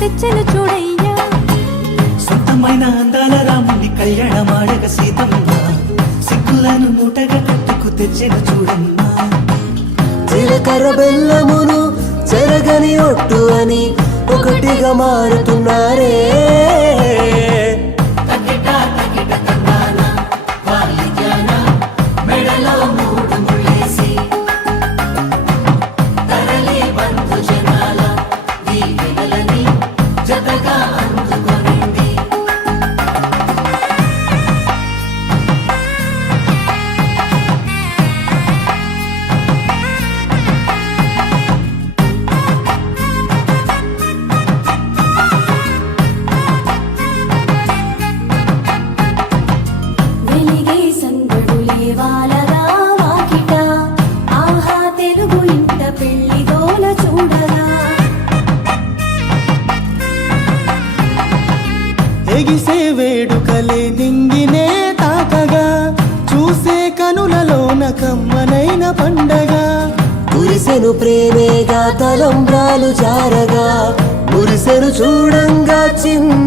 తెచ్చెను చూడయ్యా. సొంతమైన అందాల రాముని కళ్యాణమాడగ సీతమ్మ సిగ్గులను మూటగా కట్టుకు తెచ్చెను చూడమ్మా. జీలకర్ర బెల్లమును చెరగని ఒట్టు అని ఒకటిగా మారుతున్నారే. వెలిగే సందడులే వాలగా వాకిట, ఆహా తెలుగు ఇంట పెళ్లి గోల చూడగా. ఎగిసే వేడుకలే నింగినే తాకగా, చూసే కనులలోన కమ్మనైన పండగ. కురిసెను ప్రేమేగా తలంబ్రాలు జారగా, మురిసెను చూడంగా చిన్న